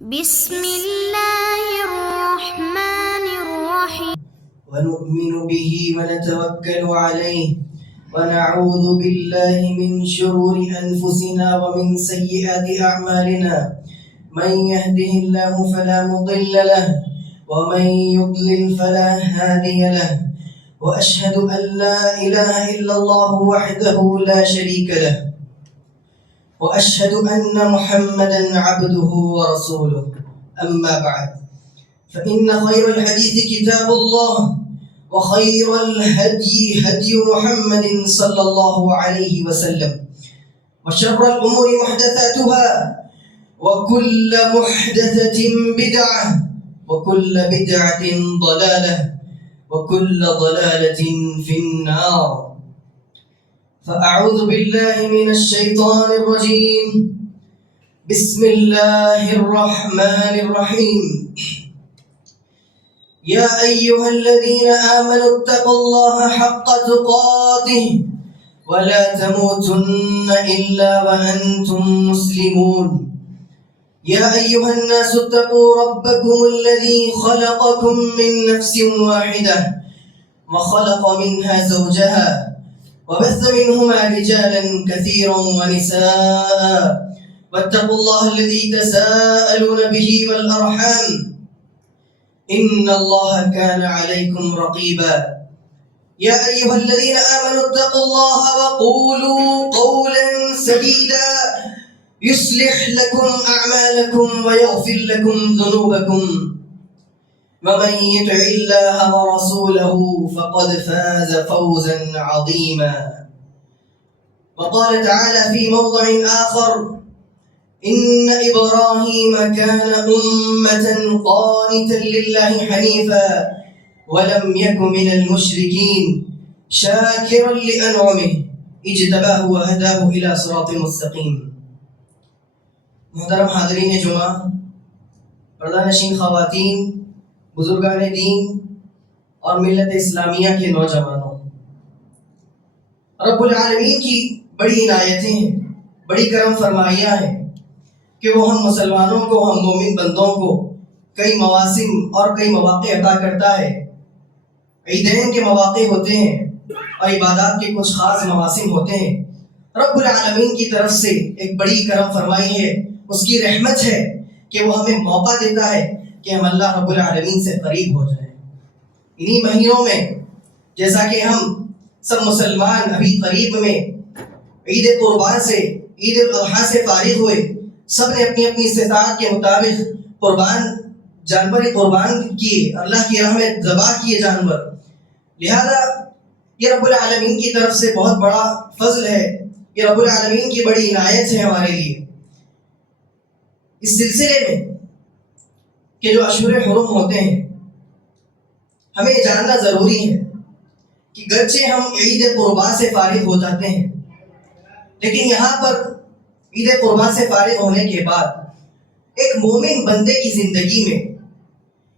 بسم الله الرحمن الرحيم ونؤمن به ونتوكل عليه ونعوذ بالله من شرور أنفسنا ومن سيئات أعمالنا من يهده الله فلا مضل له ومن يضلل فلا هادي له وأشهد أن لا إله إلا الله وحده لا شريك له وأشهد أن محمدا عبده ورسوله أما بعد فإن خير الحديث كتاب الله وخير الهدي هدي محمد صلى الله عليه وسلم وشر الأمور محدثاتها وكل محدثة بدعة وكل بدعة ضلالة وكل ضلالة في النار فأعوذ بالله من الشيطان الرجيم بسم الله الرحمن الرحيم يا أيها الذين آمنوا اتقوا الله حق تقاته ولا تموتن إلا وأنتم مسلمون يا أيها الناس اتقوا ربكم الذي خلقكم من نفس واحدة وخلق منها زوجها وبث منهما رجالا كثيرا ونساء واتقوا الله الذي تساءلون به والأرحام إن الله كان عليكم رقيبا يا أيها الذين آمنوا اتقوا الله وقولوا قولا سديدا يصلح لكم أعمالكم ويغفر لكم ذنوبكم ومن يطع الله ورسوله فقد فاز فوزا عظيما وقال تعالى في موضع آخر إن إبراهيم كان أمة قانتا لله حنيفا ولم يك من المشركين شاكرا لأنعمه اجتباه وهداه إلى صراط مستقيم. محترم حاضرین جمعہ، پردہ نشین خواتین، بزرگان دین اور ملت اسلامیہ کے نوجوانوں، رب العالمین کی بڑی عنایتیں ہیں، بڑی کرم فرمائیاں ہیں کہ وہ ہم مسلمانوں کو، ہم مومن بندوں کو کئی مواسم اور کئی مواقع عطا کرتا ہے۔ عیدین کے مواقع ہوتے ہیں اور عبادات کے کچھ خاص مواسم ہوتے ہیں۔ رب العالمین کی طرف سے ایک بڑی کرم فرمائی ہے، اس کی رحمت ہے کہ وہ ہمیں موقع دیتا ہے کہ ہم اللہ رب العالمین سے قریب ہو جائیں۔ انہی مہینوں میں جیسا کہ ہم سب مسلمان ابھی قریب میں عید قربان سے، عید الاضحیٰ سے فارغ ہوئے، سب نے اپنی اپنی استطاعت کے مطابق جانور قربان کیے، اللہ کی راہ میں ذبح کیے جانور۔ لہذا یہ رب العالمین کی طرف سے بہت بڑا فضل ہے، یہ رب العالمین کی بڑی عنایت ہے ہمارے لیے۔ اس سلسلے میں کہ جو اشہر حرم ہوتے ہیں، ہمیں جاننا ضروری ہے کہ گرچہ ہم عید قربان سے فارغ ہو جاتے ہیں، لیکن یہاں پر عید قربان سے فارغ ہونے کے بعد ایک مومن بندے کی زندگی میں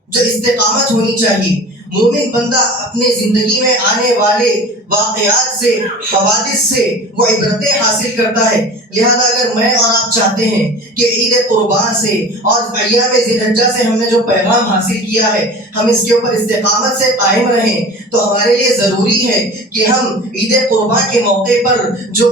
جو استقامت ہونی چاہیے، مومن بندہ اپنے زندگی میں آنے والے واقعات سے، حوادث سے وہ عبرتیں حاصل کرتا ہے۔ لہذا اگر میں اور آپ چاہتے ہیں کہ عید قربان سے اور ایام ذی الحجہ سے ہم نے جو پیغام حاصل کیا ہے ہم اس کے اوپر استقامت سے قائم رہیں، تو ہمارے لیے ضروری ہے کہ ہم عید قربان کے موقع پر جو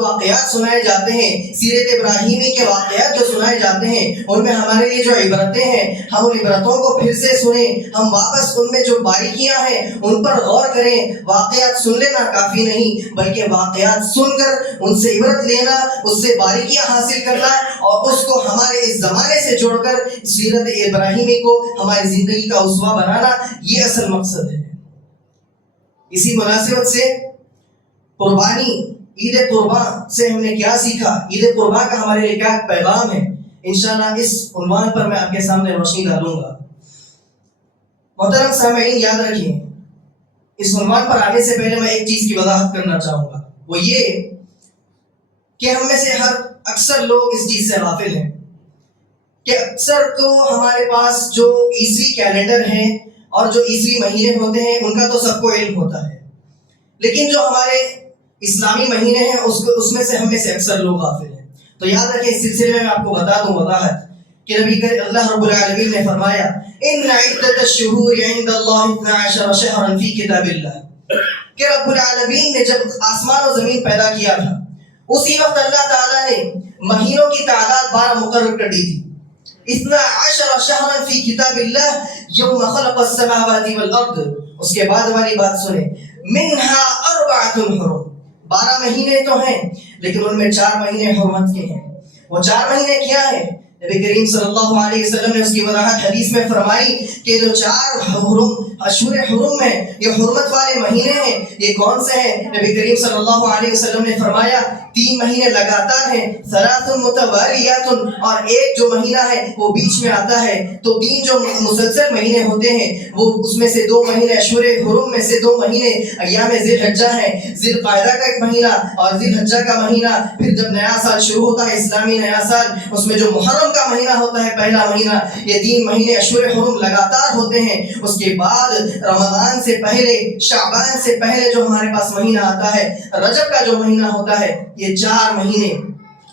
واقعات سنائے جاتے ہیں، سیرت ابراہیمی کے واقعات جو سنائے جاتے ہیں، ان میں ہمارے لیے جو عبرتیں ہیں ہم ان عبرتوں کو پھر سے سنیں، ہم واپس ان میں جو باریکیاں ہیں ان پر غور کریں۔ واقعات سن لینا کافی نہیں، بلکہ واقعات سن کر ان سے عبرت لینا، اس سے باریکیاں حاصل کرنا اور اس کو ہمارے اس زمانے سے جوڑ کر سیرت ابراہیمی کو ہماری زندگی کا اسوہ بنانا، یہ اصل مقصد ہے۔ اسی مناسبت سے قربانی، عید قربان سے ہم نے کیا سیکھا، عید قربان کا ہمارے لیے کیا پیغام ہے، انشاءاللہ اس عنوان پر میں آپ کے سامنے روشنی ڈالوں گا۔ محترم سامعین، یاد رکھیں، اس عنوان پر آنے سے پہلے میں ایک چیز کی وضاحت کرنا چاہوں گا، وہ یہ کہ ہم میں سے اکثر لوگ اس چیز سے غافل ہیں کہ اکثر تو ہمارے پاس جو عیسوی کیلنڈر ہیں اور جو عیسوی مہینے ہوتے ہیں ان کا تو سب کو علم ہوتا ہے، لیکن جو ہمارے اسلامی مہینے ہیں اس میں سے ہم میں سے اکثر لوگ غافل ہیں۔ تو یاد رکھیں، اس سلسلے میں آپ کو بتا دوں وضاحت کہ اللہ رب العالمین نے فرمایا ان عدت الشہور عند اللہ 12 شہرا فی کتاب اللہ، کہ رب العالمین نے جب آسمان و زمین پیدا کیا تھا اسی وقت اللہ تعالیٰ نے مہینوں کی تعداد 12 مقرر کر دی تھی۔ 12 شہرا فی کتاب اللہ یوم خلق السماوات والارض۔ اس کے بعد والی بات سنیں، منہا 4 حرم، 12 مہینے تو ہیں لیکن ان میں 4 مہینے حرمت کے ہیں۔ وہ 4 مہینے کیا ہیں؟ نبی کریم صلی اللہ علیہ وسلم نے اس کی وضاحت حدیث میں فرمائی کہ جو 4 حرم اشہر حرم ہیں، یہ حرمت والے مہینے ہیں، یہ کون سے ہیں؟ نبی کریم صلی اللہ علیہ وسلم نے فرمایا 3 مہینے لگاتار ہیں، 3 متوالیات، اور ایک جو مہینہ ہے وہ بیچ میں آتا ہے۔ تو 3 جو مسلسل مہینے ہوتے ہیں وہ اس میں سے 2 مہینے اشہر حرم میں سے 2 مہینے ایام ذی الحجہ ہیں، ذی القعدہ کا ایک مہینہ اور ذی الحجہ کا مہینہ۔ پھر جب نیا سال شروع ہوتا ہے اسلامی نیا سال، اس میں جو محرم کا مہینہ ہوتا ہے پہلا مہینہ، یہ 3 مہینے اشہر حرم لگاتار ہوتے ہیں۔ اس کے بعد رمضان سے پہلے، شعبان سے پہلے جو ہمارے پاس مہینہ آتا ہے، رجب کا جو مہینہ ہوتا ہے، یہ 4 مہینے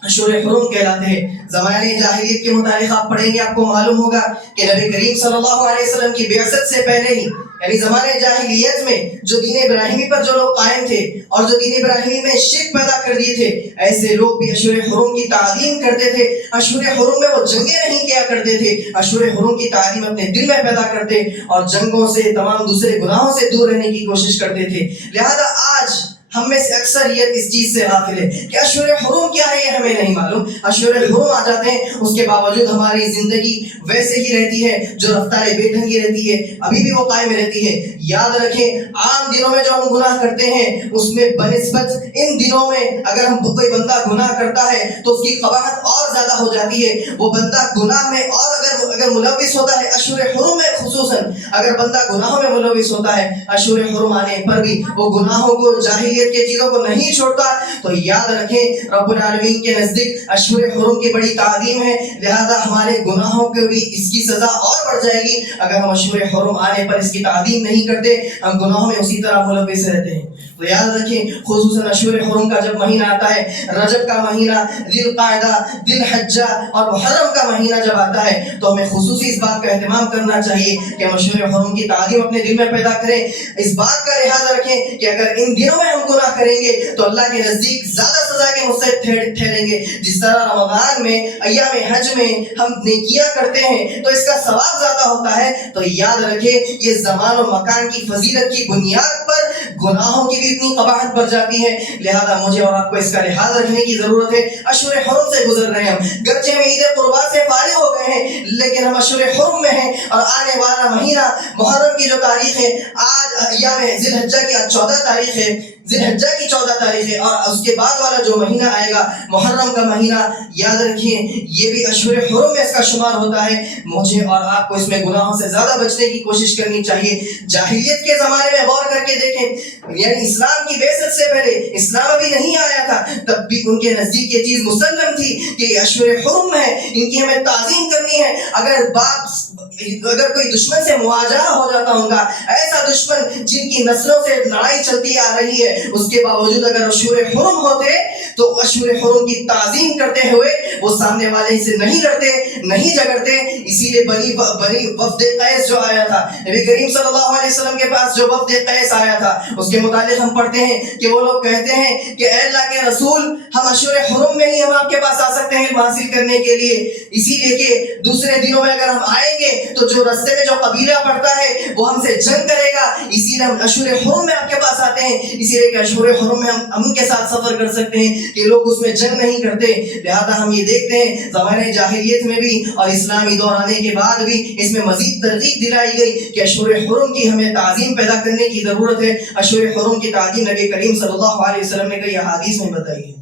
اشہر حرم کہلاتے ہیں۔ زمانے جاہلیت کے متعلق آپ پڑھیں گے، آپ کو معلوم ہوگا کہ نبی کریم صلی اللہ علیہ وسلم کی بعثت سے پہلے ہی، یعنی زمانے جاہلیت میں جو دین ابراہیمی پر جو لوگ قائم تھے اور جو دین ابراہیمی میں شرک پیدا کر دیے تھے، ایسے لوگ بھی اشہر حرم کی تعظیم کرتے تھے۔ اشہر حرم میں وہ جنگیں نہیں کیا کرتے تھے، اشہر حرم کی تعظیم اپنے دل میں پیدا کرتے اور جنگوں سے، تمام دوسرے گناہوں سے دور رہنے کی کوشش کرتے تھے۔ لہذا آج ہم میں سے اکثریت اس چیز سے غافل ہے کہ اشہر حرم کیا ہے، یہ ہمیں نہیں معلوم۔ اشہر حرم آ جاتے ہیں، اس کے باوجود ہماری زندگی ویسے ہی رہتی ہے جو رفتار بے ڈھنگی رہتی ہے، ابھی بھی وہ قائم رہتی ہے۔ یاد رکھیں، عام دنوں میں جو ہم گناہ کرتے ہیں اس میں بنسبت ان دنوں میں اگر ہم کوئی بندہ گناہ کرتا ہے تو اس کی قباحت اور زیادہ ہو جاتی ہے۔ وہ بندہ گناہ میں اور اگر ملوث ہوتا ہے، اشہر حرم میں خصوصاً اگر بندہ گناہوں میں ملوث ہوتا ہے، اشہر حرم آنے پر بھی وہ گناہوں کو، جاہلیت کے چیزوں کو نہیں چھوڑتا، تو یاد رکھیں رب العالمین کے نزدیک اشہر حرم کی بڑی تعظیم ہے، لہذا ہمارے گناہوں کو بھی اس کی سزا اور بڑھ جائے گی اگر ہم اشہر حرم آنے پر اس کی تعظیم نہیں کرتے، ہم گناہوں میں اسی طرح ملوث رہتے ہیں۔ تو یاد رکھیں خصوصاً اشہر حرم کا جب مہینہ آتا ہے، رجب کا مہینہ، ذی القعدہ، ذی الحجہ اور محرم کا مہینہ جب آتا ہے تو ہمیں خصوصی اس بات کا اہتمام کرنا چاہیے کہ ہم اشہر حرم کی تعظیم اپنے دل میں پیدا کریں۔ اس بات کا لحاظ رکھیں کہ اگر ان دنوں میں ہم گناہ کریں گے تو اللہ کے نزدیک زیادہ سزا کے مستحق ٹھہریں گے۔ جس طرح رمضان میں، ایام حج میں ہم نیکیاں کرتے ہیں تو اس کا ثواب زیادہ ہوتا ہے، تو یاد رکھیں یہ زمان و مکان کی فضیلت کی بنیاد پر گناہوں کی بھی اتنی قباحت بڑھ جاتی ہے۔ لہذا مجھے اور آپ کو اس کا لحاظ رکھنے کی ضرورت ہے۔ اشہر حرم سے گزر رہے ہیں ہم، گرچہ ہم عید قربا سے فارغ ہو گئے ہیں لیکن ہم اشہر حرم میں ہیں، اور آنے والا مہینہ محرم کی جو تاریخ ہے، آج ایام ذی الحجہ کی 14 تاریخ ہے، ذی الحجہ کی 14 تاریخ ہے، اور اس کے بعد والا جو مہینہ آئے گا محرم کا مہینہ، یاد رکھیں یہ بھی اشہر حرم میں اس کا شمار ہوتا ہے۔ مجھے اور آپ کو اس میں گناہوں سے زیادہ بچنے کی کوشش کرنی چاہیے۔ جاہلیت کے زمانے میں غور کر کے دیکھیں، یعنی اسلام کی بعثت سے پہلے، اسلام ابھی نہیں آیا تھا، تب بھی ان کے نزدیک یہ چیز مسلم تھی کہ یہ اشہر حرم ہے، ان کی ہمیں تعظیم کرنی ہے۔ اگر کوئی دشمن سے مواجہہ ہو جاتا ان کا، ایسا دشمن جن کی نسلوں سے لڑائی چلتی آ رہی ہے، اس کے باوجود اگر اشہر حرم ہوتے تو اشہر حرم کی تعظیم کرتے ہوئے وہ سامنے والے سے نہیں لڑتے، نہیں جھگڑتے۔ اسی لیے بنی وفد قیس جو آیا تھا، نبی کریم صلی اللہ علیہ وسلم کے پاس جو وفد قیس آیا تھا، اس کے متعلق ہم پڑھتے ہیں کہ وہ لوگ کہتے ہیں کہ اے اللہ کے رسول، ہم اشہر حرم میں ہی ہم آپ کے پاس آ سکتے ہیں علم حاصل کرنے کے لیے، اسی لیے کہ دوسرے دنوں میں اگر ہم آئیں گے تو جو رستے میں جو قبیلہ پڑتا ہے وہ ہم سے جنگ کرے گا، اسی لیے ہم اشہر حرم میں آپ کے پاس آتے ہیں، اسی لیے کہ اشہر حرم میں ہم ان کے ساتھ سفر کر سکتے ہیں کہ لوگ اس میں جنگ نہیں کرتے۔ لہذا ہم یہ دیکھتے ہیں زمانے جاہلیت میں بھی اور اسلامی دور آنے کے بعد بھی اس میں مزید ترغیب دلائی گئی کہ اشہر حرم کی ہمیں تعظیم پیدا کرنے کی ضرورت ہے۔ اشہر حرم کی تعظیم نبی کریم صلی اللہ علیہ وسلم نے کئی احادیث میں بتائی ہے۔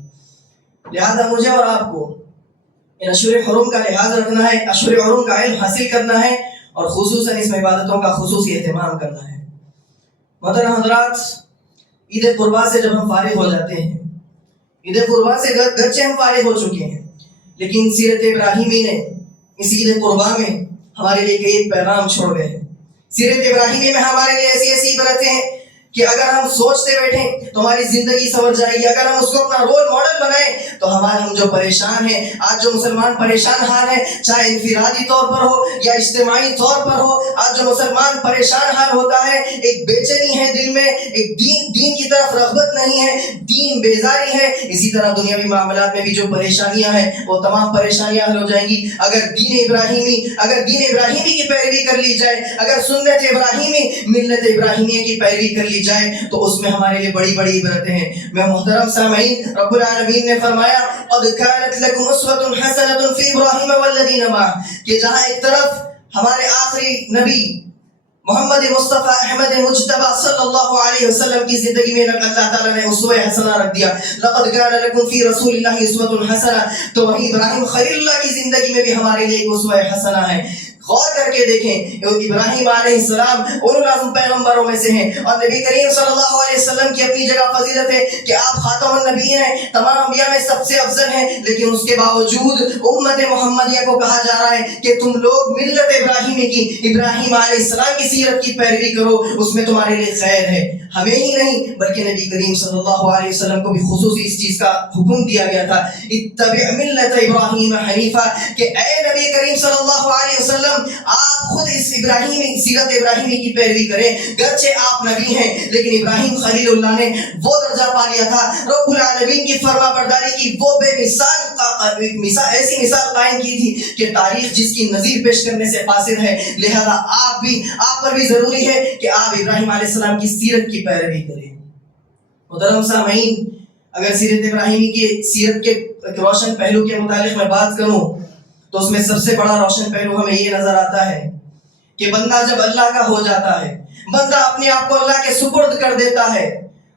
لہذا مجھے اور آپ کو ان اشہر حرم کا لحاظ رکھنا ہے، اشہر حرم کا علم حاصل کرنا ہے، اور خصوصاً اس میں عبادتوں کا خصوصی اہتمام کرنا ہے۔ محترم حضرات، عید قربا سے جب ہم فارغ ہو جاتے ہیں، عید قربا سے گرچہ ہم فارغ ہو چکے ہیں، لیکن سیرت ابراہیمی نے اس عید قربا میں ہمارے لیے کئی پیغام چھوڑ گئے ہیں۔ سیرت ابراہیمی میں ہمارے لیے ایسی ایسی عبرتیں ہیں کہ اگر ہم سوچتے بیٹھیں تو ہماری زندگی سنور جائے گی. اگر ہم اس کو اپنا رول ماڈل بنائیں تو ہم جو پریشان ہیں, آج جو مسلمان پریشان حال ہیں, چاہے انفرادی طور پر ہو یا اجتماعی طور پر ہو, آج جو مسلمان پریشان حال ہوتا ہے, ایک بے چینی ہے دل میں, ایک دین کی طرف رغبت نہیں ہے, دین بیزاری ہے. اسی طرح دنیاوی معاملات میں بھی جو پریشانیاں ہیں وہ تمام پریشانیاں حل ہو جائیں گی اگر دین ابراہیمی کی پیروی کر لی جائے, اگر سنت ابراہیمی ملت ابراہیمیہ کی پیروی کر لی جائے تو اس میں ہمارے لیے بڑی بڑی عبرتیں ہیں. میں محترم سامعین, رب العالمین نے فرمایا قد كانت لكم اسوة حسنة في ابراہیم والذین معه, کہ جہاں ایک طرف ہمارے آخری نبی محمد مصطفیٰ احمد مجتبیٰ صلی اللہ علیہ وسلم کی زندگی میں اللہ تعالیٰ نے اسوہ حسنہ رکھ دیا, لقد كان لكم في رسول اللہ اسوة حسنہ, تو وہی ابراہیم خلیل اللہ کی زندگی میں بھی ہمارے لیے ایک اسوہ حسنہ ہے. غور کر کے دیکھیں, ابراہیم علیہ السلام اولو العزم پیغمبروں میں سے ہیں, اور نبی کریم صلی اللہ علیہ وسلم کی اپنی جگہ فضیلت ہے کہ آپ خاتم النبی ہیں, تمام انبیاء میں سب سے افضل ہیں, لیکن اس کے باوجود امت محمدیہ کو کہا جا رہا ہے کہ تم لوگ ملت ابراہیمی کی, ابراہیم علیہ السلام کی سیرت کی پیروی کرو, اس میں تمہارے لیے خیر ہے. ہمیں ہی نہیں بلکہ نبی کریم صلی اللہ علیہ وسلم کو بھی خصوصی اس چیز کا حکم دیا گیا تھا, اتبع ملت ابراہیم حنیفہ, کہ اے نبی کریم صلی اللہ علیہ وسلم آپ خود اس سیرت ابراہیمی کی پیروی کریں. گرچہ آپ نبی ہیں لیکن ابراہیم خلیل اللہ نے وہ درجہ پا لیا تھا, رب العالمین کی فرما برداری کی وہ بے مثال ایسی مثال قائم کی تھی کہ تاریخ جس کی نظیر پیش کرنے سے قاصر ہے. لہذا آپ پر بھی ضروری ہے کہ آپ ابراہیم علیہ السلام کی سیرت کی پیروی کریں. محترم سامعین, اگر سیرت ابراہیمی کی سیرت کے روشن پہلو کے متعلق میں بات کروں تو اس میں سب سے بڑا روشن پہلو ہمیں یہ نظر آتا ہے کہ بندہ جب اللہ کا ہو جاتا ہے, بندہ اپنے آپ کو اللہ کے سپرد کر دیتا ہے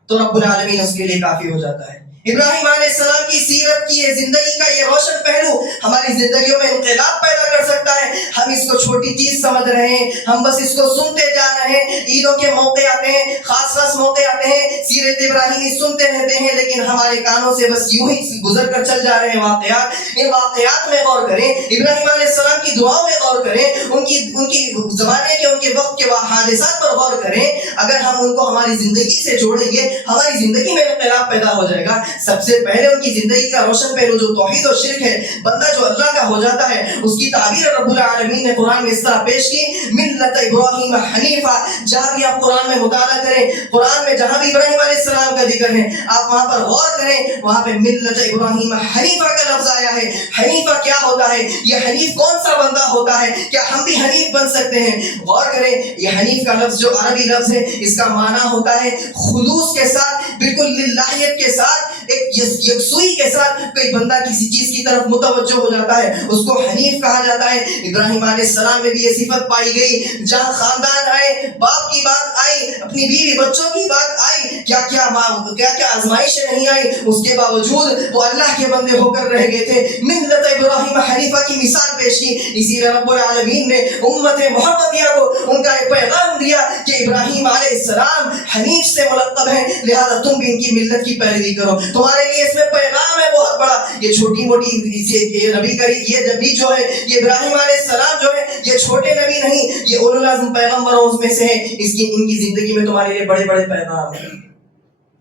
تو رب العالمین اس کے لیے کافی ہو جاتا ہے. ابراہیم علیہ السلام کی سیرت کی یہ زندگی کا یہ روشن پہلو ہماری زندگیوں میں انقلاب پیدا کر سکتا ہے. ہم اس کو چھوٹی چیز سمجھ رہے ہیں, ہم بس اس کو سنتے جا رہے ہیں, عیدوں کے موقع آتے ہیں, خاص موقع آتے ہیں, سیرت ابراہیمی سنتے رہتے ہیں, لیکن ہمارے کانوں سے بس یوں ہی گزر کر چل جا رہے ہیں واقعات. ان واقعات میں غور کریں, ابراہیم علیہ السلام کی دعاؤں میں غور کریں, ان کی زمانے کے ان کے وقت کے حادثات پر غور کریں. اگر ہم ان کو ہماری زندگی سے جوڑیں گے ہماری زندگی میں انقلاب پیدا ہو جائے گا. سب سے پہلے ان کی زندگی کا روشن پہلو جو توحید و شرک ہے, بندہ جو اللہ کا ہو جاتا ہے اس کی تعبیر رب العالمین نے قرآن میں اس طرح پیش کی, ملت ابراہیم حنیفہ. جہاں بھی آپ قرآن میں مطالعہ کریں, قرآن میں جہاں بھی ابراہیم علیہ السلام کا ذکر ہے آپ وہاں پر غور کریں, وہاں پہ ملت ابراہیم حنیفہ کا لفظ آیا ہے. حنیفہ کیا ہوتا ہے, یہ حنیف کون سا بندہ ہوتا ہے, کیا ہم بھی حنیف بن سکتے ہیں؟ غور کریں, یہ حنیف کا لفظ جو عربی لفظ ہے اس کا معنی ہوتا ہے خلوص کے ساتھ, بالکل للہیت کے ساتھ, ایک یکسوئی کے ساتھ کوئی بندہ کسی چیز کی طرف متوجہ ہو جاتا ہے, اس کو حنیف کہا جاتا ہے. ابراہیم علیہ السلام میں بھی یہ صفت پائی گئی. جہاں خاندان آئے, باپ کی بات آئی, اپنی بیوی بچوں کی بات آئی, کیا کیا آزمائشیں نہیں آئی, اس کے باوجود وہ اللہ کے بندے ہو کر رہ گئے تھے. ملت ابراہیم حنیفہ کی مثال پیش کی. اسی لیے رب العالمین نے امت محمدیہ کو ان کا ایک پیغام دیا کہ ابراہیم علیہ السلام حنیف سے ملقب ہیں, لہذا تم بھی ان کی ملت کی پیروی کرو. تمہارے لیے اس میں پیغام ہے بہت بڑا. یہ چھوٹی موٹی یہ نبی کریم, یہ نبی جو ہے, یہ ابراہیم علیہ السلام جو ہے, یہ چھوٹے نبی نہیں, یہ اولو العزم پیغمبروں میں سے ہیں. ان کی زندگی میں تمہارے لیے بڑے بڑے پیغام ہیں.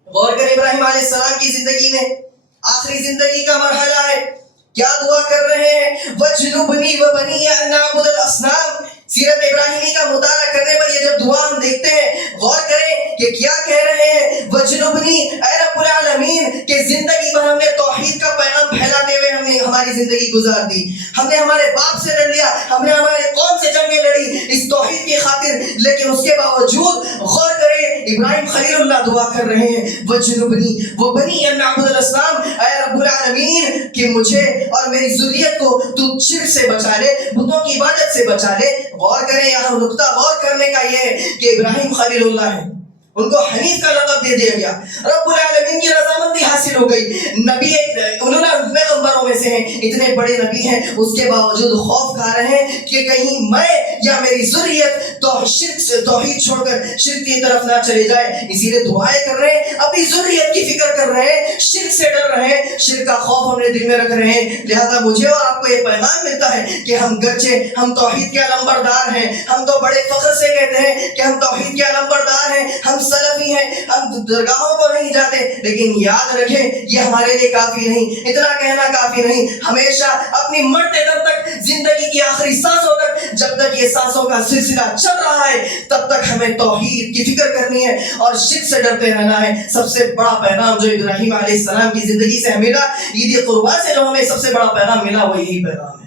غور کریں, ابراہیم علیہ السلام کی زندگی میں آخری زندگی کا مرحلہ ہے, کیا دعا کر رہے ہیں, وَاجْنُبْنِي وَبَنِيَّ أَن نَعْبُدَ الْأَصْنَامَ. سیرت ابراہیمی کا مطالعہ کرنے پر یہ جب دعا ہم دیکھتے ہیں, غور کریں کہ کیا کہہ رہے ہیں, وَاجْنُبْنِي, اے رب العالمین, کہ زندگی بھر ہم نے توحید کا پیغام پھیلاتے ہوئے ہم نے ہماری زندگی گزار دی. ہم نے ہمارے باپ سے لڑ لیا, ہم نے ہمارے قوم سے جنگیں لڑی اس توحید کی خاطر, لیکن اس کے باوجود غور کریں ابراہیم خلیل اللہ دعا کر رہے ہیں, وَاجْنُبْنِي وَبَنِيَّ أَن نَعْبُدَ الْأَصْنَامَ. اے رب العالمین, کہ مجھے اور میری ذریت کو تو شرک سے بچا لے, بتوں کی عبادت سے بچا لے. غور کریں, یہاں نقطہ غور کرنے کا یہ ہے کہ ابراہیم خلیل اللہ ہے, ان کو حنیف کا لقب دے دیا گیا, رب العالمین کی رضامندی حاصل ہو گئی. نبی انہوں نے پیغمبروں میں سے ہیں, اتنے بڑے نبی ہیں, اس کے باوجود خوف کھا رہے ہیں کہ کہیں میں یا میری ذریت توحید چھوڑ کر شرک کی طرف نہ چلے جائے. اسی لیے دعائیں کر رہے ہیں, اپنی ذریت کی فکر کر رہے ہیں, شرک سے ڈر رہے ہیں, شرک کا خوف اپنے دل میں رکھ رہے ہیں. لہذا مجھے اور آپ کو یہ پیغام ملتا ہے کہ ہم گرچہ ہم توحید کے علمبردار ہیں, ہم تو بڑے فخر سے کہتے ہیں کہ ہم توحید کے علمبردار ہیں, ہم سلفی ہیں، ہم درگاہوں کو نہیں جاتے، لیکن یاد رکھیں یہ ہمارے لیے کافی نہیں، اتنا کہنا کافی نہیں. ہمیشہ اپنی مرتے دم تک، زندگی کی آخری سانسوں تک، جب تک یہ سانسوں کا سلسلہ چل رہا ہے تب تک ہمیں توحید کی فکر کرنی ہے اور شرک سے ڈرتے رہنا ہے. سب سے بڑا پیغام جو ابراہیم علیہ السلام کی زندگی سے ملا، عید قربان سے جو ہمیں سب سے بڑا پیغام ملا وہ یہی پیغام ہے.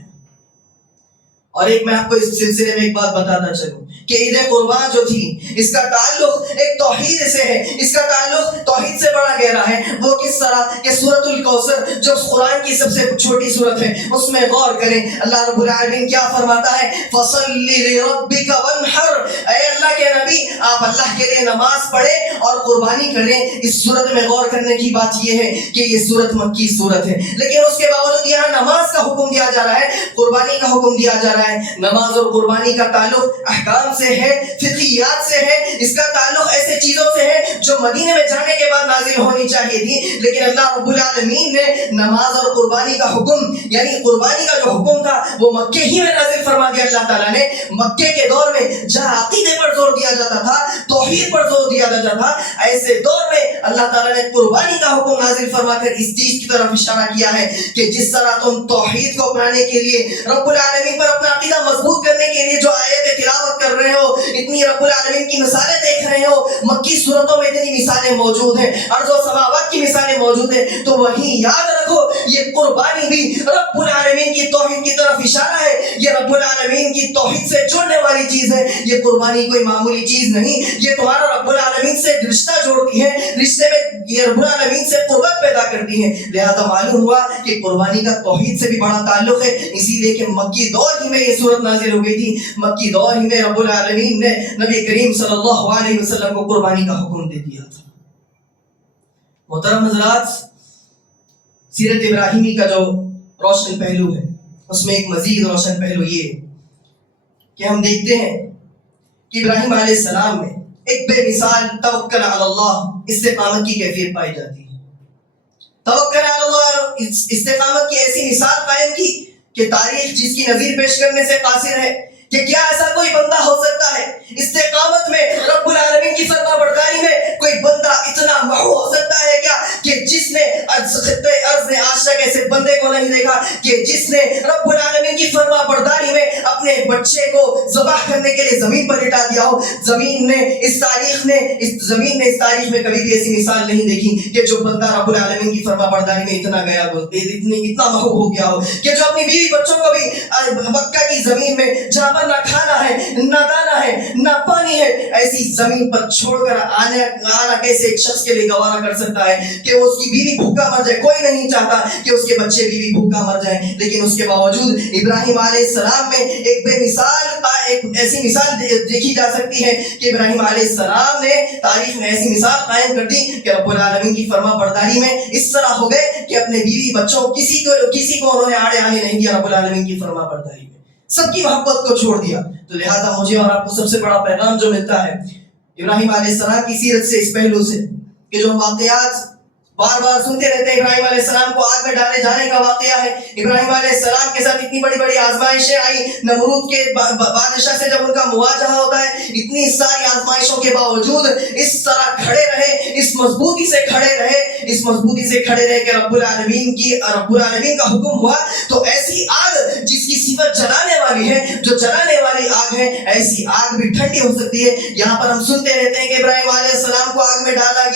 اور ایک میں آپ کو اس سلسلے میں ایک بات بتاتا چلوں کہ عید قربان جو تھی اس کا تعلق ایک توحید سے ہے، اس کا تعلق توحید سے بڑا گہرا ہے. وہ کس طرح کہ سورۃ الکوثر جو قرآن کی سب سے چھوٹی سورت ہے اس میں غور کریں. اللہ رب العالمین کیا فرماتا ہے؟ فَصَلِّ لِرَبِّكَ وَانْحَرْ، اے اللہ کے نبی آپ اللہ کے لیے نماز پڑھیں اور قربانی کریں. اس سورت میں غور کرنے کی بات یہ ہے کہ یہ سورت مکی سورت ہے، لیکن اس کے باوجود یہاں نماز کا حکم دیا جا رہا ہے، قربانی کا حکم دیا جا رہا ہے. نماز اور قربانی کا تعلق احکام سے ہے، فقہیات سے ہے، اس کا تعلق ایسے چیزوں سے ہے جو مدینے میں جانے کے بعد نازل ہونی چاہیے تھی. لیکن اللہ رب العالمین نے نماز اور قربانی کا حکم، یعنی قربانی کا جو حکم تھا وہ مکے ہی میں نازل فرما دیا. اللہ تعالیٰ نے مکے کے دور میں جہاں عقیدے پر زور دیا جاتا تھا، توحید پر زور دیا جاتا تھا، ایسے دور میں اللہ تعالیٰ نے قربانی کا حکم نازل فرما کر اس چیز کی طرف اشارہ کیا ہے کہ جس طرح تم توحید کو اپنانے کے لیے، رب العالمین پر اپنا عقیدہ مضبوط کرنے کے لیے جو آیت تلاوت کر رہے ہو، اتنی رب العالمین کی مثالیں دیکھ رہے ہو، مکی صورتوں میں اتنی مثالیں موجود ہیں، ارض و سماوات کی مثالیں موجود ہیں، تو وہی یاد رکھو یہ قربانی بھی رب العالمین کی توحید کی طرف اشارہ ہے. یہ رب العالمین کی توحید سے جڑنے والی چیز ہے. یہ قربانی کوئی معمولی چیز نہیں، یہ تمہارا رب العالمین سے رشتہ جوڑتی ہے، رشتے میں یہ رب العالمین سے قربت پیدا کرتی ہے. لہذا معلوم ہوا کہ قربانی کا توحید سے بھی بڑا تعلق ہے. اسی لیے کہ مکی دور ہی میں یہ صورت نازل ہو گئی تھی، مکی دور ہی میں رب العالمین نے نبی کریم صلی اللہ علیہ وسلم کو قربانی کا حکم دے دیا تھا. محترم حضرات، سیرت ابراہیمی کا جو روشن پہلو ہے اس میں ایک مزید روشن پہلو یہ ہے کہ ہم دیکھتے ہیں کہ ابراہیم علیہ السلام میں ایک بے مثال توکل علی اللہ استقامت کی کیفیت پائی جاتی ہے. توکل علی اللہ استقامت کی ایسی مثال قائم کی کہ تاریخ جس کی نظیر پیش کرنے سے قاصر ہے کہ کیا ایسا کوئی بندہ ہو سکتا ہے استقامت میں، رب العالمین کی فرما برداری میں کوئی بندہ اتنا محو ہو سکتا ہے کیا کہ جس نے ارض نے آج تک ایسے بندے کو نہیں دیکھا کہ جس نے رب العالمین کی فرما برداری میں اپنے بچے کو ذبح کرنے کے لیے زمین پر لٹا دیا ہو. زمین نے اس تاریخ میں کبھی بھی ایسی مثال نہیں دیکھی کہ جو بندہ رب العالمین کی فرما برداری میں اتنا گیا ہو، اتنا محو ہو گیا ہو کہ جو اپنی بیوی بچوں کو بھی مکہ کی زمین میں جہاں پر نہ کھانا ہے، نہ دانا ہے، نہ پانی ہے، ایسی زمین پر چھوڑ کر آنا کیسے ایک شخص کے لیے گوارا کر سکتا ہے کہ وہ اس کی بیوی بھوکا مر جائے. کوئی نہیں چاہتا کہ اس کے بچے بیوی بھوکا مر جائیں، لیکن اس کے باوجود ابراہیم علیہ السلام میں ایک بے مثال ایک ایسی مثال دیکھی جا سکتی ہے کہ ابراہیم علیہ السلام نے تاریخ میں ایسی مثال قائم کر دی کہ رب العالمین کی فرما برداری میں اس طرح ہو گئے کہ اپنے بیوی بچوں کسی کو انہوں نے آڑے آنے نہیں دیا. رب العالمین کی فرما برداری میں سب کی محبت کو چھوڑ دیا. تو لہذا مجھے اور آپ کو سب سے بڑا پیغام جو ملتا ہے ابراہیم علیہ السلام کی سیرت سے، اس پہلو سے کہ جو واقعات بار بار سنتے رہتے ہیں، ابراہیم علیہ السلام کو آگ میں ڈالے جانے کا واقعہ ہے، ابراہیم علیہ السلام کے ساتھ اتنی بڑی بڑی آزمائشیں آئی، نمرود کے بادشاہ سے جب ان کا مواجہہ ہوتا ہے، اتنی ساری آزمائشوں کے باوجود اس طرح کھڑے رہے، اس مضبوطی سے کھڑے رہے کہ رب العالمین کا حکم ہوا تو ایسی آگ جس کی صفت جلانے والی ہے، جو جلانے والی آگ ہے، ایسی آگ بھی ٹھنڈی ہو سکتی ہے. یہاں پر ہم سنتے رہتے ہیں کہ ابراہیم علیہ السلام کو آگ میں ڈالا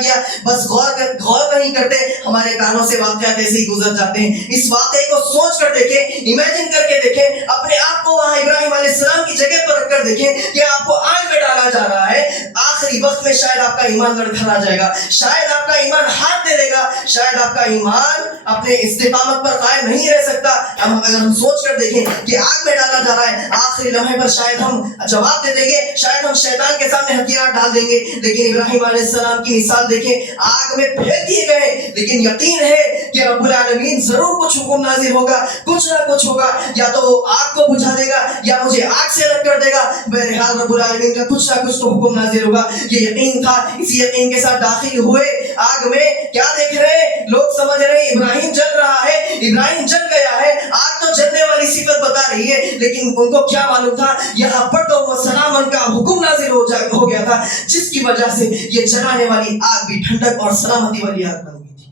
گیا، بس غور نہیں کرتے، ہمارے کانوں سے واقعات ایسے ہی گزر جاتے ہیں. اس واقعے کو سوچ کر دیکھیں، امیجن کر کے دیکھیں، اپنے آپ کو وہاں ابراہیم علیہ السلام کی جگہ پر رکھ کر دیکھیں کہ آپ کو آگ میں ڈالا جا رہا ہے. آخری وقت میں شاید آپ کا ایمان لڑکھڑا جائے گا، شاید آپ کا ایمان ہاتھ دے گا، شاید آپ کا ایمان اپنے استقامت پر قائم نہیں رہ سکتا. اگر ہم سوچ کر دیکھیں کہ آگ میں ڈالا جا رہا ہے، آخری لمحے پر شاید ہم جواب دے دیں گے، شاید ہم شیطان کے سامنے ہتھیار ڈال دیں گے. لیکن ابراہیم علیہ السلام کی مثال دیکھیں، آگ میں پھینک دیے گئے، لیکن یقین ہے کہ رب العالمین ضرور کچھ حکم نازل ہوگا، کچھ نہ کچھ ہوگا، یا تو وہ آگ کو بجھا دے گا یا مجھے آگ سے رد کر دے گا. بہرحال رب العالمین کا کچھ نہ کچھ تو حکم نازل ہوگا. یہ یقین تھا. اسی یقین کے ساتھ داخل ہوئے آگ میں. کیا دیکھ رہے ہیں لوگ؟ سمجھ رہے ہیں ابراہیم جل رہا ہے, ابراہیم جل گیا ہے. آگ تو جلنے والی صفت بتا رہی ہے, لیکن ان کو کیا معلوم تھا یہاں پر تو سلام کا حکم نازل ہو گیا تھا, جس کی وجہ سے یہ جلانے والی آگ بھی ٹھنڈک اور سلامتی والی آگ بن گئی تھی.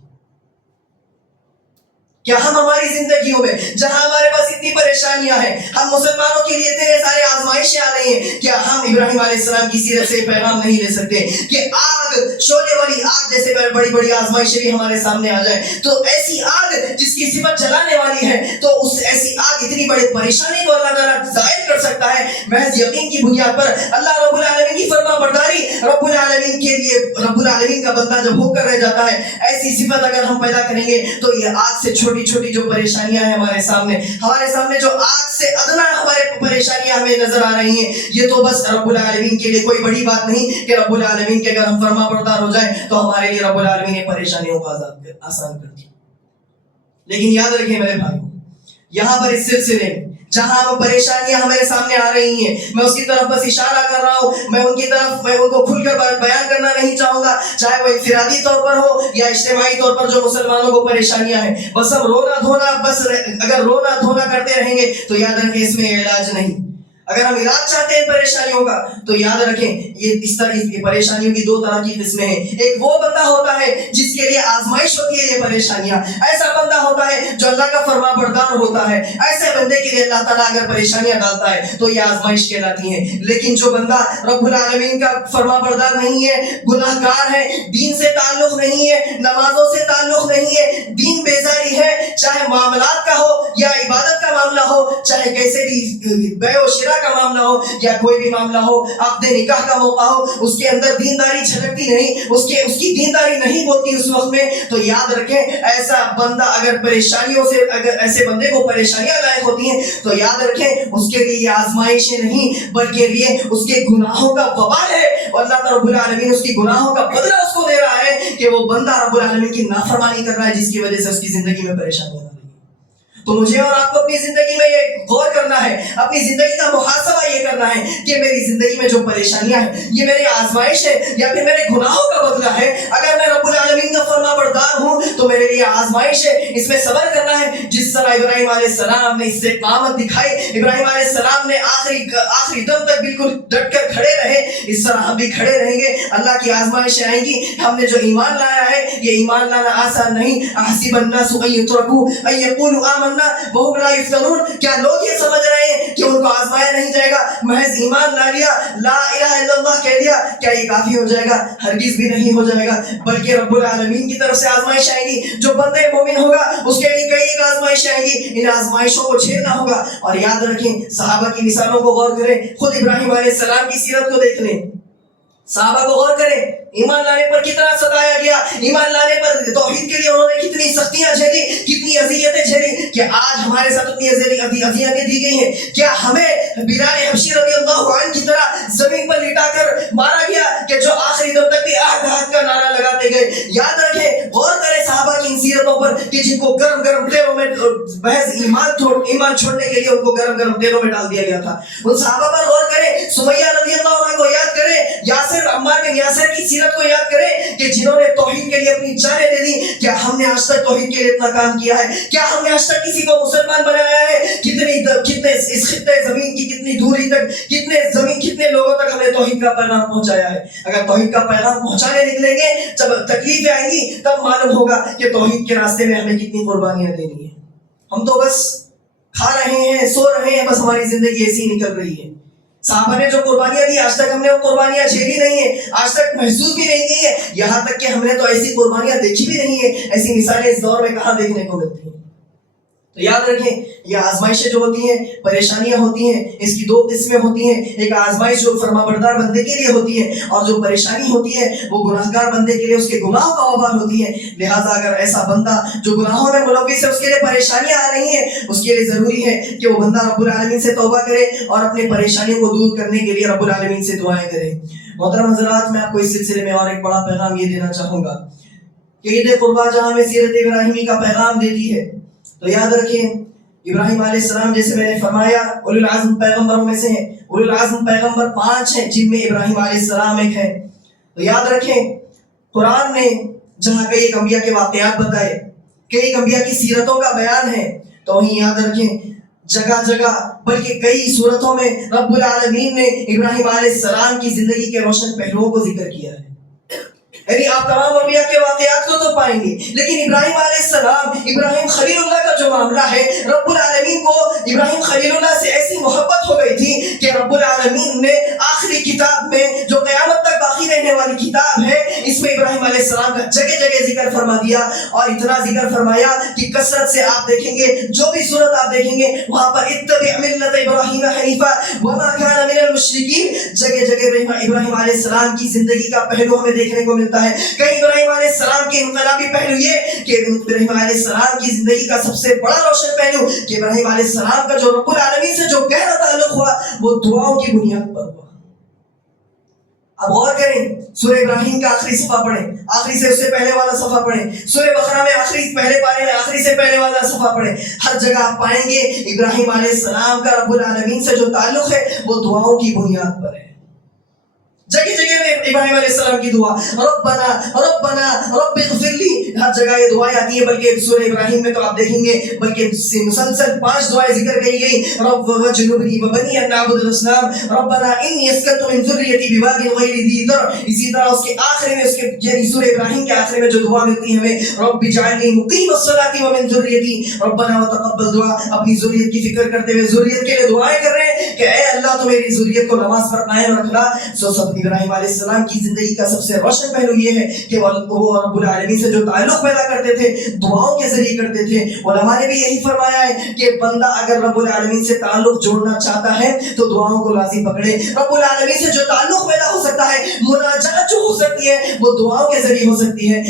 کیا ہم ہماری زندگیوں میں جہاں ہمارے پاس اتنی پریشانیاں ہیں, ہم مسلمانوں کے لیے اتنے سارے آزمائشیں آ رہی ہیں, کیا ہم ابراہیم علیہ السلام کی سیرت سے پیغام نہیں لے سکتے کہ آگ, شعلے والی آگ جیسے بڑی بڑی آزمائشیں بھی ہمارے سامنے آ جائیں تو ایسی آگ جس کی صفت جلانے والی ہے, تو اس ایسی آگ اتنی بڑی پریشانی کو اللہ تعالیٰ ظاہر کر سکتا ہے محض یقین کی بنیاد پر. اللہ رب العالمین کی فرما برداری, رب العالمین کے لیے رب العالمین کا بندہ جب ہو کر رہ جاتا ہے, ایسی صفت اگر ہم پیدا کریں گے تو یہ آگ سے چھوٹی چھوٹی جو پریشانیاں ہیں ہمارے سامنے جو آگ سے ادنا ہمارے پریشانیاں ہمیں نظر آ رہی ہیں, یہ تو بس رب العالمین کے لیے کوئی بڑی بات نہیں کہ رب العالمین کے اگر ہم فرما بردار ہو جائیں تو ہمارے لیے رب العالمین نے پریشانیوں کو آسان کر دیا. لیکن یاد رکھیں میرے بھائیوں, یہاں پر اس سلسلے میں جہاں پریشانیاں ہمارے سامنے آ رہی ہیں, میں اس کی طرف بس اشارہ کر رہا ہوں, میں ان کو کھل کر بیان کرنا نہیں چاہوں گا, چاہے وہ انفرادی طور پر ہو یا اجتماعی طور پر جو مسلمانوں کو پریشانیاں ہیں. بس ہم اگر رونا دھونا کرتے رہیں گے تو یاد رکھیں اس میں علاج نہیں. اگر ہم علاج چاہتے ہیں پریشانیوں کا تو یاد رکھیں یہ اس طرح کی پریشانیوں کی دو طرح کی قسمیں ہیں. ایک وہ بندہ ہوتا ہے جس کے لیے آزمائش ہوتی ہے یہ پریشانیاں, ایسا بندہ ہوتا ہے جو اللہ کا فرما بردار ہوتا ہے, ایسے بندے کے لیے اللہ تعالیٰ اگر پریشانیاں ڈالتا ہے تو یہ آزمائش کہلاتی ہیں. لیکن جو بندہ رب العالمین کا فرما بردار نہیں ہے, گناہ گار ہے, دین سے تعلق نہیں ہے, نمازوں سے تعلق نہیں ہے, دین بیزاری ہے, چاہے معاملات کا ہو یا عبادت کا معاملہ ہو, چاہے کیسے بھی بے و شرا کا معاملہ ہو یا کوئی بھی معاملہ ہو, عقد نکاح کا موقع ہو, اس کے اندر دینداری جھلکتی نہیں, اس کی دینداری نہیں بولتی اس وقت میں, تو یاد رکھیں ایسا بندہ اگر پریشانیوں سے اگر ایسے بندے کو پریشانیاں لاحق ہوتی ہیں تو یاد رکھیں اس کے لیے یہ آزمائشیں نہیں بلکہ یہ اس کے گناہوں کا وبال ہے, اور اللہ رب العالمین اس کی گناہوں کا بدلہ اس کو دے رہا ہے کہ وہ بندہ رب العالمین کی نافرمانی کر رہا ہے, جس کی وجہ سے اس کی زندگی میں پریشانیاں. تو مجھے اور آپ کو اپنی زندگی میں یہ غور کرنا ہے, اپنی زندگی کا محاسبہ یہ کرنا ہے کہ میری زندگی میں جو پریشانیاں ہیں یہ میری آزمائش ہے یا پھر میرے گناہوں کا بدلہ ہے. اگر میں رب العالمین کا فرما بردار ہوں تو میرے لیے آزمائش ہے, اس میں صبر کرنا ہے. جس طرح ابراہیم علیہ السلام نے اس سے قامت دکھائی, ابراہیم علیہ السلام نے آخری دم تک بالکل ڈٹ کر کھڑے رہے, اس طرح ہم بھی کھڑے رہیں گے. اللہ کی آزمائشیں آئیں گی. ہم نے جو ایمان لایا ہے یہ ایمان لانا آسان نہیں. احسب الناس ان يتركوا ان يقولوا آمنا وهم لا يفتنون, کیا لوگ یہ سمجھ رہے ہیں کہ ان کو آزمایا نہیں جائے گا, محض ایمان لا لیا, لا الہ الا اللہ کہہ لیا, کیا یہ کافی ہو جائے گا؟ ہرگز بھی نہیں ہو جائے گا, بلکہ رب العالمین کی طرف سے آزمائش آئے گی. جو بندے مومن ہوگا اس کے لیے کئی ایک آزمائشیں آئیں گی, ان آزمائشوں کو جھیلنا ہوگا. اور یاد رکھیں صحابہ کی مثالوں کو غور کریں, خود ابراہیم علیہ السلام کی سیرت کو دیکھ لیں, صحابہ کو غور کریں, ایمان لانے پر کتنا ستایا گیا, ایمان لانے پر توحید کے لیے انہوں نے کتنی سختیاں جھیلی, کتنی اذیتیں جھیلی. کہ آج ہمارے ساتھ اتنی اذیتیں دی گئی ہیں, کیا ہمیں بلال حبشی رضی اللہ عنہ کی طرح زمین پر لٹا کر مارا گیا کہ جو آخری دم تک بھی آہد کا نعرہ لگاتے گئے. یاد رکھیں, غور کریں صحابہ کی ان سیرتوں پر کہ جن کو گرم گرم تیلوں میں محض ایمان چھوڑنے کے لیے ان کو گرم گرم تیلوں میں ڈال دیا گیا تھا. ان صحابہ پر غور کریں, سمیہ رضی اللہ عنہ کو یاد کریں, یاسر عمار بن یاسر کی سیرت کو یاد کریں کہ جنہوں نے توحید کے لیے اپنی جانیں دے دی. کیا ہم نے آج تک توحید کے لیے اتنا کام کیا ہے؟ کیا ہم نے آج تک کسی کو مسلمان بنایا ہے؟ کتنے اس خطے زمین کی کتنی دوری تک, کتنے لوگوں تک ہم نے توحید کا پیغام پہنچایا ہے؟ اگر توحید کا پیغام پہنچانے نکلیں گے, جب تکلیفیں آئیں گی تب معلوم ہوگا کہ توحید کے راستے میں ہمیں کتنی قربانیاں دینی ہیں. ہم تو بس کھا رہے ہیں, سو رہے ہیں, بس ہماری زندگی ایسی نکل رہی ہے. صحابہ نے جو قربانیاں دی آج تک ہم نے وہ قربانیاں جھیلی نہیں ہے, آج تک محسوس بھی نہیں کی ہے, یہاں تک کہ ہم نے تو ایسی قربانیاں دیکھی بھی نہیں ہے. ایسی مثالیں اس دور میں کہاں دیکھنے کو ملتی ہیں؟ تو یاد رکھیں یہ آزمائشیں جو ہوتی ہیں, پریشانیاں ہوتی ہیں, اس کی دو قسمیں ہوتی ہیں. ایک آزمائش جو فرما بردار بندے کے لیے ہوتی ہے, اور جو پریشانی ہوتی ہے وہ گناہگار بندے کے لیے اس کے گناہوں کا وبال ہوتی ہے. لہٰذا اگر ایسا بندہ جو گناہوں میں ملوث ہے اس کے لیے پریشانیاں آ رہی ہیں, اس کے لیے ضروری ہے کہ وہ بندہ رب العالمین سے توبہ کرے اور اپنی پریشانیوں کو دور کرنے کے لیے رب العالمین سے دعائیں کرے. محترم حضرات, میں آپ کو اس سلسلے میں اور ایک بڑا پیغام یہ دینا چاہوں گا کہ عید قربا جہاں میں سیرت ابراہیمی کا پیغام دیتی ہے, تو یاد رکھیں ابراہیم علیہ السلام جیسے میں نے فرمایا اولو العزم پیغمبروں میں سے ہیں. اولو العزم پیغمبر 5 ہیں جن میں ابراہیم علیہ السلام ایک ہے. تو یاد رکھیں قرآن نے جہاں کئی ایک انبیاء کے واقعات بتائے، کئی ایک انبیاء کی سیرتوں کا بیان ہے، تو وہیں یاد رکھیں جگہ جگہ بلکہ کئی صورتوں میں رب العالمین نے ابراہیم علیہ السلام کی زندگی کے روشن پہلوؤں کو ذکر کیا ہے۔ یعنی آپ تمام انبیاء کے واقعات کو تو پائیں گے، لیکن ابراہیم علیہ السلام، ابراہیم خلیل اللہ کا جو معاملہ ہے، رب العالمین کو ابراہیم خلیل اللہ سے ایسی محبت ہو گئی تھی کہ رب العالمین نے آخری کتاب میں جو قیامت تک باقی رہنے والی کتاب ہے، اس میں ابراہیم علیہ السلام کا جگہ جگہ ذکر فرما دیا، اور اتنا ذکر فرمایا کہ کثرت سے آپ دیکھیں گے جو بھی صورت آپ دیکھیں گے وہاں پر اتبع ملت ابراہیم حنیفا وما کان من المشرکین، جگہ جگہ ابراہیم علیہ السلام کی زندگی کا پہلو ہمیں دیکھنے کو ملتا ہے۔ کہیں ابراہیم علیہ السلام کے انقلابی پہلو یہ کہ ابراہیم علیہ السلام کی زندگی کا سب سے بڑا روشن پہلو کہ ابراہیم علیہ السلام کا جو رب العالمین سے جو گہرا تعلق ہوا وہ دعاؤں کی بنیاد پر ہوا۔ اب غور کریں، سورہ ابراہیم کا آخری صفحہ پڑھیں، آخری سے اس سے پہلے والا صفحہ پڑھیں، سورہ بقرہ میں آخری پہلے پارے میں آخری سے پہلے والا صفحہ پڑھیں، ہر جگہ آپ پائیں گے ابراہیم علیہ السلام کا رب العالمین سے جو تعلق ہے وہ دعاؤں کی بنیاد پر ہے۔ جگہ جگہ میں ابراہیم علیہ السلام کی دعا ربنا ربنا رب اغفر لی، ہر جگہ یہ دعائیں آتی ہیں، بلکہ سورہ ابراہیم میں تو آپ دیکھیں گے بلکہ مسلسل 5 دعائیں ذکر کی گئی، رب وجنبنی وبنی ان نعبد الاصنام ربنا انی اسکنت من ذریتی بواد غیر ذی زرع۔ اسی طرح اس کے آخر میں، اس کے یعنی سورہ ابراہیم کے آخر میں جو دعا ملتی ہے ہمیں رب اجعلنی مقیم الصلاۃ ومن ذریتی ربنا وتقبل دعا، اپنی ذریت کی فکر کرتے ہوئے ذریت کے لیے دعائیں کر رہے ہیں کہ اے اللہ تو میری ذریت کو نماز پر قائم رکھنا۔ سب ابراہیم علیہ السلام کی زندگی کا سب سے روشن پہلو یہ ہے کہ وہ رب العالمین سے جو تعلق پیدا کرتے تھے دعاؤں کے ذریعے کرتے تھے۔ علماء نے بھی یہی فرمایا ہے کہ بندہ اگر رب العالمین سے تعلق جوڑنا چاہتا ہے تو دعاؤں کو لازم پکڑے۔ رب العالمین سے جو تعلق پیدا ہو سکتا ہے، مناجات جو ہو سکتی ہے وہ دعاؤں کے ذریعے ہو سکتی ہے۔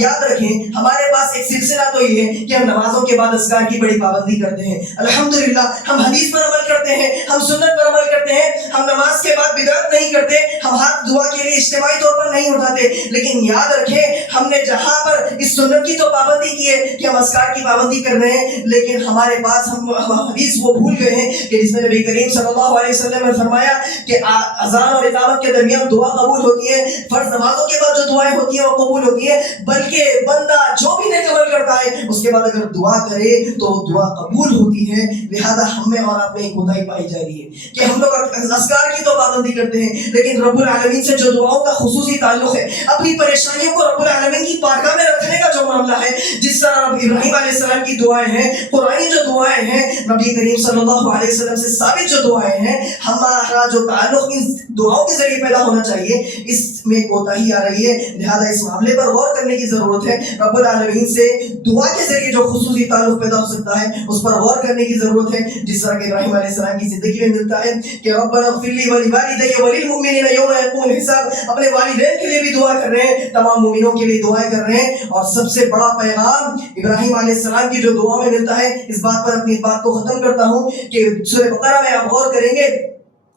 یاد رکھیں ہمارے پاس ایک سلسلہ تو یہ ہے کہ ہم نمازوں کے بعد اذکار کی بڑی پابندی کرتے ہیں، الحمدللہ ہم حدیث پر عمل کرتے ہیں، ہم سنت پر عمل کرتے ہیں، ہم نماز کے بعد بدعت نہیں کرتے، ہم ہاتھ دعا کے لیے اجتماعی طور پر نہیں اٹھاتے۔ لیکن یاد رکھیں ہم نے جہاں پر اس سنت کی تو پابندی کی ہے کہ ہم اذکار کی پابندی کر رہے ہیں، لیکن ہمارے پاس ہم حدیث وہ بھول گئے ہیں کہ جس میں نبی کریم صلی اللہ علیہ وسلم نے فرمایا کہ اذان اور اقامت کے درمیان دعا قبول ہوتی ہے، فرض نمازوں کے بعد جو دعائیں ہوتی ہیں وہ قبول ہوتی ہیں، بلکہ بندہ جو بھی نیک عمل کرتا ہے اس کے بعد اگر دعا کرے تو دعا قبول ہوتی ہے۔ لہذا ہم میں اور آپ میں ایک کوتاہی پائی جا رہی ہے کہ ہم لوگ اذکار کی تو پابندی کرتے ہیں لیکن رب العالمین سے جو دعاؤں کا خصوصی تعلق ہے، اپنی پریشانیوں کو رب العالمین کی بارگاہ میں رکھنے کا جو معاملہ ہے، جس طرح ابراہیم علیہ السلام کی دعائیں ہیں، قرآنی جو دعائیں ہیں، نبی کریم صلی اللہ علیہ وسلم سے ثابت جو دعائیں ہیں، ہمارا جو تعلق ان دعاؤں کے ذریعے پیدا ہونا چاہیے اس میں کوتاہی آ رہی ہے۔ لہذا اس معاملے پر غور کرنے کی ضرورت ہے۔ رب العالمین سے دعا کے ذریعے جو خصوصی تعلق پیدا ہو سکتا ہے اس پر غور کرنے کی ضرورت ہے، جس طرح کہ ابراہیم علیہ السلام کی زندگی میں ملتا ہے کہ ربنا اغفر لی ولوالدی وللمؤمنین یوم یقوم الحساب، اپنے والدین کے لیے بھی دعا کر رہے ہیں، تمام مومنوں کے لیے دعائیں کر رہے ہیں۔ اور سب سے بڑا پیغام ابراہیم علیہ السلام کی جو دعاؤں میں ملتا ہے، اس بات پر اپنی بات کو ختم کرتا ہوں کہ سورہ بقرہ میں آپ غور کریں گے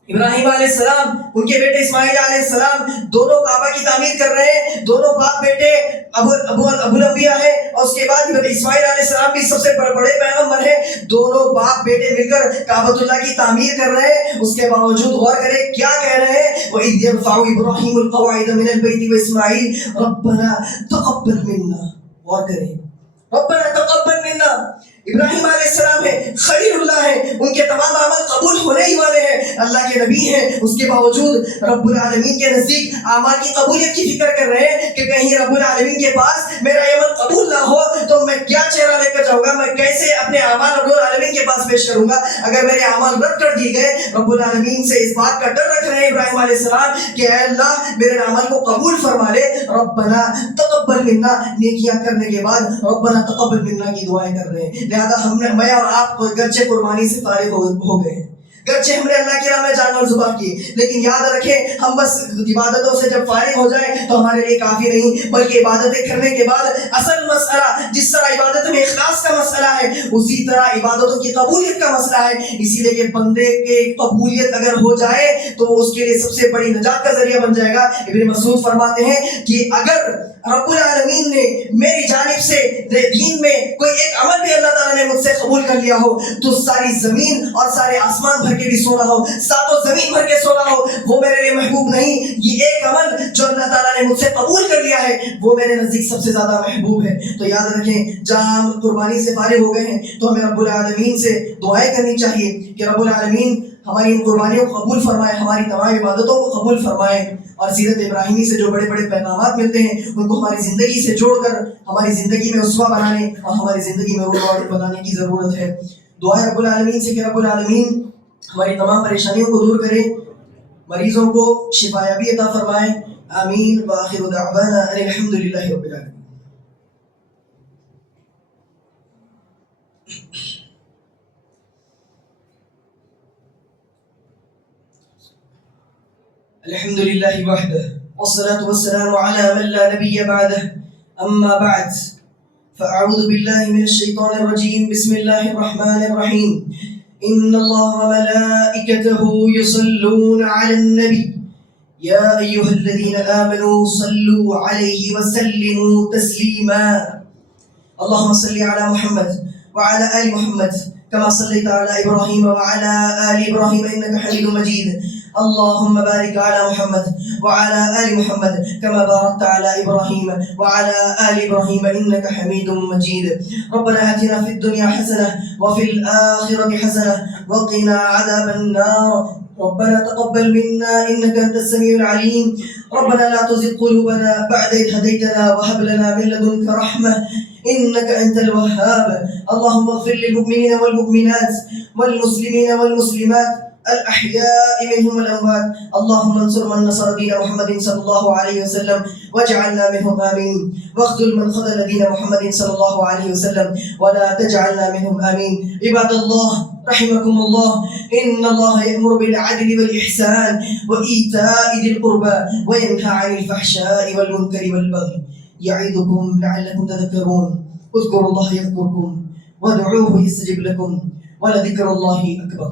ابراہیم علیہ السلام، ان کے بیٹے اسماعیل علیہ السلام دونوں کعبہ کی تعمیر کر رہے ہیں، دونوں باپ بیٹے ابو الانبیاء ہے، اور اس کے بعد اسماعیل علیہ السلام بھی سب سے بڑے پیغمبر ہیں، دونوں باپ بیٹے مل کر کعبۃ اللہ کی تعمیر کر رہے ہیں۔ اس کے باوجود غور کریں کیا کہہ رہے ہیں، وَإِذْ يَرْفَعُ إِبْرَاهِيمُ الْقَوَاعِدَ مِنَ الْبَيْتِ وَإِسْمَاعِيلُ رَبَّنَا تَقَبَّلْ مِنَّا۔ غور کریں ربنا تقبل منا، ابراہیم علیہ السلام ہے، خلیل اللہ ہے، ان کے تمام عمل قبول ہونے ہی والے ہیں، اللہ کے نبی ہیں، اس کے باوجود رب العالمین کے نزدیک اعمال کی قبولیت کی فکر کر رہے ہیں کہ کہیں رب العالمین کے پاس میرا عمل قبول نہ ہو تو میں کیا چہرہ لے کر جاؤں گا، میں کیسے اپنے اعمال رب العالمین کے پاس پیش کروں گا اگر میرے اعمال رد کر دیے گئے۔ رب العالمین سے اس بات کا ڈر رکھ رہے ہیں ابراہیم علیہ السلام کہ اے اللہ میرے عمل کو قبول فرما لے، ربنا تقبل منا، نیکیاں کرنے کے بعد ربنا تقبل منا کی دعائیں کر رہے ہیں۔ لہذا میں اور آپ گرچہ قربانی سے فارغ ہو گئے ہیں، گرچہ ہم نے اللہ کی راہ میں جانور ذبح کی، لیکن یاد رکھیں ہم بس عبادتوں سے جب فارغ ہو جائیں تو ہمارے لیے کافی نہیں، بلکہ عبادتیں کرنے کے بعد اصل مسئلہ جس طرح عبادت میں اخلاص کا مسئلہ ہے اسی طرح عبادتوں کی قبولیت کا مسئلہ ہے۔ اسی لیے کہ بندے کے قبولیت اگر ہو جائے تو اس کے لیے سب سے بڑی نجات کا ذریعہ بن جائے گا۔ ابن مسعود فرماتے ہیں کہ اگر رب العالمین نے میری جانب سے دین میں کوئی ایک عمل بھی اللہ تعالیٰ نے مجھ سے قبول کر لیا ہو تو ساری زمین اور سارے آسمان بھر بھر کے بھی سونا ہو، ساتوں زمین بھر کے سونا ہو، وہ میرے لیے محبوب نہیں. یہ ایک عمل جو اللہ تعالیٰ نے مجھ سے قبول کر لیا ہے وہ میرے نزدیک سب سے زیادہ محبوب ہے. تو یاد رکھیں جہاں ہم قربانی سے فارغ ہو گئے ہیں تو ہمیں رب العالمین سے دعائیں کرنی چاہیے کہ رب العالمین ہماری ان قربانیوں کو قبول فرمائے، ہماری تمام عبادتوں کو قبول فرمائے، اور سیرت ابراہیمی سے جو بڑے بڑے پیغامات ملتے ہیں ان کو ہماری زندگی سے جوڑ کر ہماری زندگی میں اسوہ بنانے اور ہماری زندگی میں رول ماڈل بنانے کی ضرورت ہے. دعا ہے رب العالمین سے کہ رب العالمین ہماری تمام پریشانیوں کو دور کرے، مریضوں کو شفا یابی عطا فرمائے. آمین. وآخر دعوانا ان الحمد للہ رب العالمین. الحمد للہ وحدہ والصلاة والسلام على من لا نبی بعدہ. اما بعد فاعوذ باللہ من الشیطان الرجیم. بسم اللہ الرحمن الرحیم. ان اللہ وملائکتہ یصلون علی النبی یا ایہا الذین آمنوا صلوا علیہ وسلموا تسلیما. اللہم صلی علی محمد وعلى آل محمد كما صليت على إبراهيم وعلى آل إبراهيم إنك حميد مجيد. اللهم بارك على محمد وعلى آل محمد كما باركت على إبراهيم وعلى آل إبراهيم إنك حميد مجيد. ربنا آتنا في الدنيا حسنة وفي الآخرة حسنة وقنا عذاب النار. ربنا تقبل منا إنك أنت السميع العليم. ربنا لا تزغ قلوبنا بعد إذ هديتنا وهب لنا من لدنك رحمة إنك أنت الوهاب. اللهم اغفر للمؤمنين والمؤمنات والمسلمين والمسلمات الأحياء منهم والأموات. اللهم انصر من نصر دين محمد صلى الله عليه وسلم واجعلنا منهم آمين، واخذل من خذل دين محمد صلى الله عليه وسلم ولا تجعلنا منهم آمين. عباد الله رحمكم الله، إن الله يأمر بالعدل والإحسان وإيتاء ذي القربى وينهى عن الفحشاء والمنكر والبغي يعظكم لعلكم تذكرون. اذكروا الله يذكركم وادعوه يستجب لكم ولذكر الله أكبر.